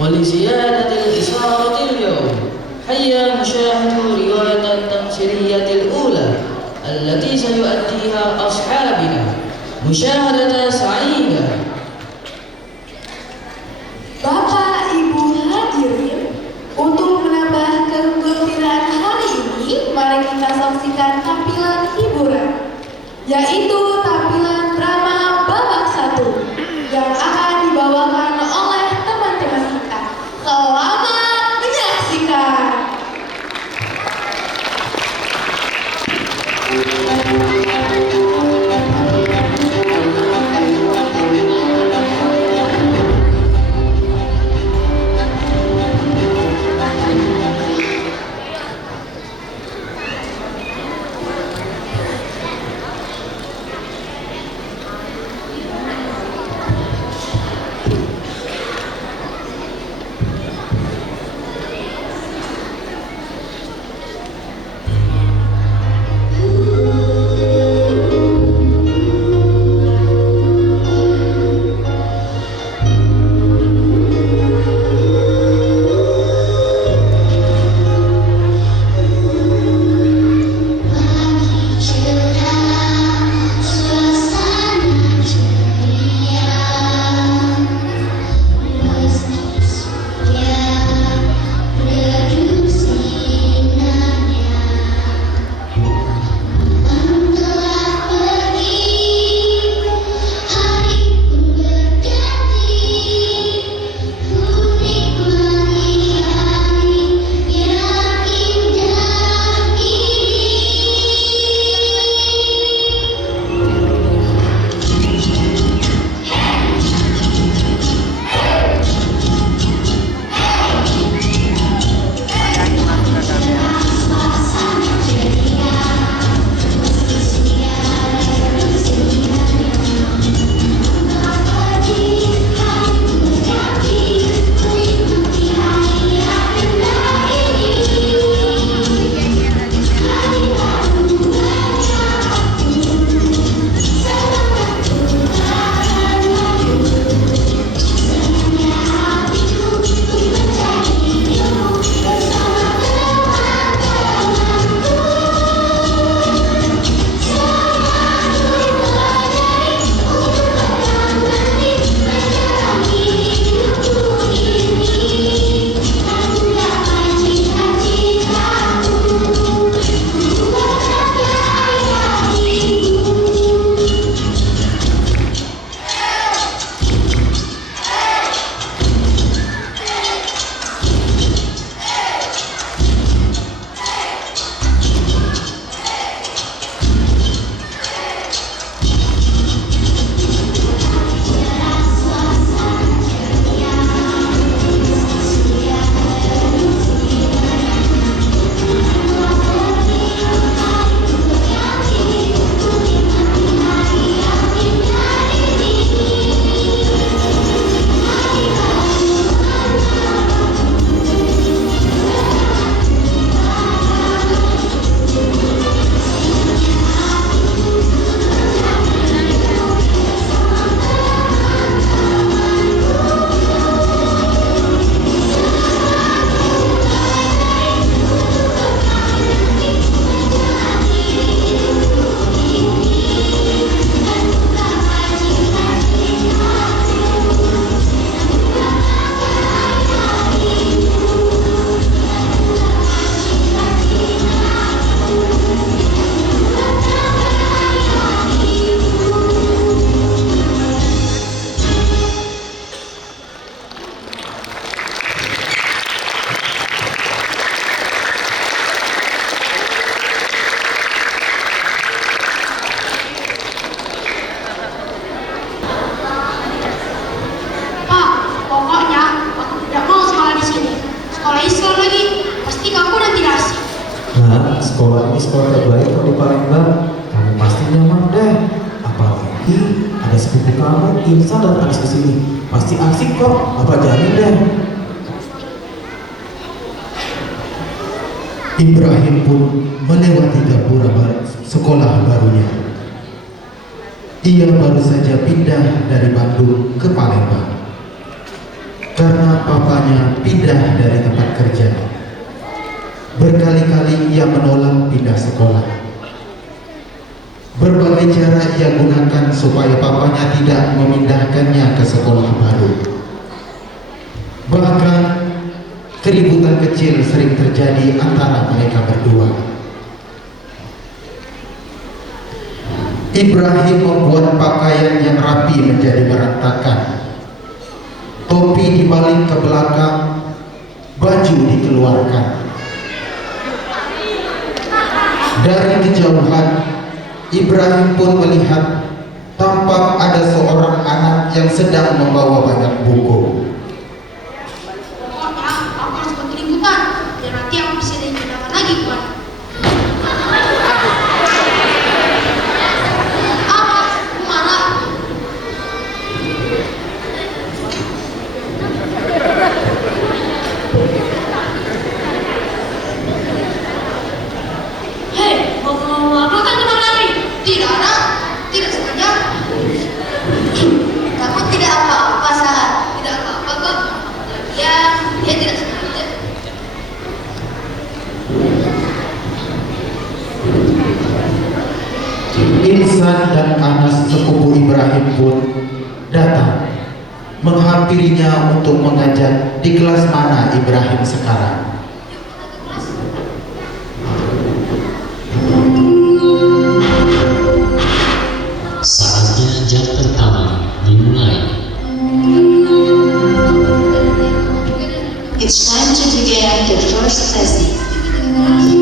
ولزيادة الإثارة اليوم هيا نشاهد رواية التمثيلية الأولى التي سيؤديها أصحابنا. مشاهدة سعيدة. Bapak Ibu hadirin, untuk menambah kegembiraan hari ini, mari kita saksikan tampilan hiburan, yaitu tampilan drama babak 1 yang akan dibawakan oleh teman-teman kita. Selamat menyaksikan. Sekolah ini sekolah terbaik kok di Palembang. Kamu pasti nyaman deh. Apalagi ada sepupu kamu, Insa dan Anis kesini. Pasti asik kok, Bapak jamin deh. Ibrahim pun melewati dapur sekolah barunya. Ia baru saja pindah dari Bandung ke Palembang. Karena papa bapaknya pindah dari tempat kerja. Berkali-kali ia menolak pindah sekolah. Berbagai cara ia gunakan supaya papanya tidak memindahkannya ke sekolah baru. Bahkan keributan kecil sering terjadi antara mereka berdua. Ibrahim membuat pakaian yang rapi menjadi berantakan. Topi dibalik ke belakang, baju dikeluarkan. Dari kejauhan, Ibrahim pun melihat tampak ada seorang anak yang sedang membawa banyak buku. Aku harus bantu liputan, dan nanti aku bisa digunakan lagi, bukan? Apa? Marah? Hei, mau apa kan teman kami? Tidak ada, tidak sengaja. Kamu tidak apa-apa, Sahat. Tidak apa-apa kok. Ya, dia tidak sengaja. Ihsan dan Anas sepupu Ibrahim pun datang menghampirinya untuk mengajak di kelas mana Ibrahim sekarang. Saatnya jam pertama dimulai. It's time to begin the first lesson.